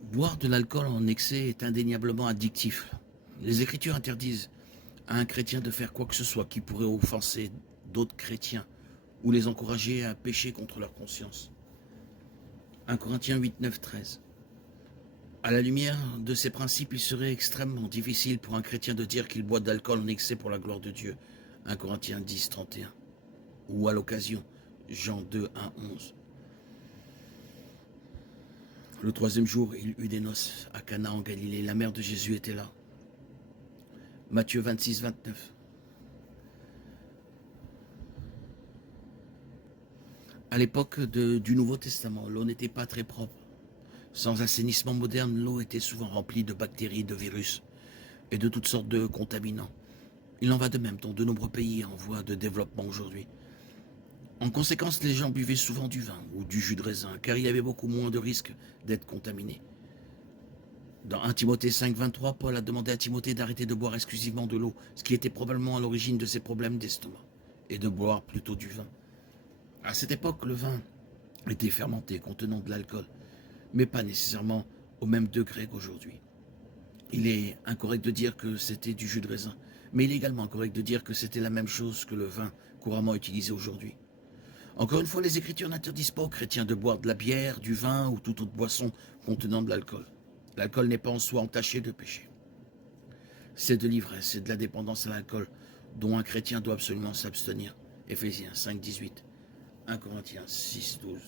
Boire de l'alcool en excès est indéniablement addictif. Les Écritures interdisent à un chrétien de faire quoi que ce soit qui pourrait offenser d'autres chrétiens ou les encourager à pécher contre leur conscience. 1 Corinthiens 8, 9, 13. À la lumière de ces principes, il serait extrêmement difficile pour un chrétien de dire qu'il boit de l'alcool en excès pour la gloire de Dieu. 1 Corinthiens 10, 31. Ou à l'occasion, Jean 2, 1, 11. Le troisième jour, il eut des noces à Cana en Galilée. La mère de Jésus était là. Matthieu 26, 29. À l'époque du Nouveau Testament, l'eau n'était pas très propre. Sans assainissement moderne, l'eau était souvent remplie de bactéries, de virus et de toutes sortes de contaminants. Il en va de même dans de nombreux pays en voie de développement aujourd'hui. En conséquence, les gens buvaient souvent du vin ou du jus de raisin, car il y avait beaucoup moins de risques d'être contaminés. Dans 1 Timothée 5, 23, Paul a demandé à Timothée d'arrêter de boire exclusivement de l'eau, ce qui était probablement à l'origine de ses problèmes d'estomac, et de boire plutôt du vin. À cette époque, le vin était fermenté, contenant de l'alcool, mais pas nécessairement au même degré qu'aujourd'hui. Il est incorrect de dire que c'était du jus de raisin, mais il est également incorrect de dire que c'était la même chose que le vin couramment utilisé aujourd'hui. Encore une fois, les Écritures n'interdisent pas aux chrétiens de boire de la bière, du vin ou toute autre boisson contenant de l'alcool. L'alcool n'est pas en soi entaché de péché. C'est de l'ivresse, c'est de la dépendance à l'alcool dont un chrétien doit absolument s'abstenir. Éphésiens 5, 18, 1 Corinthiens 6, 12.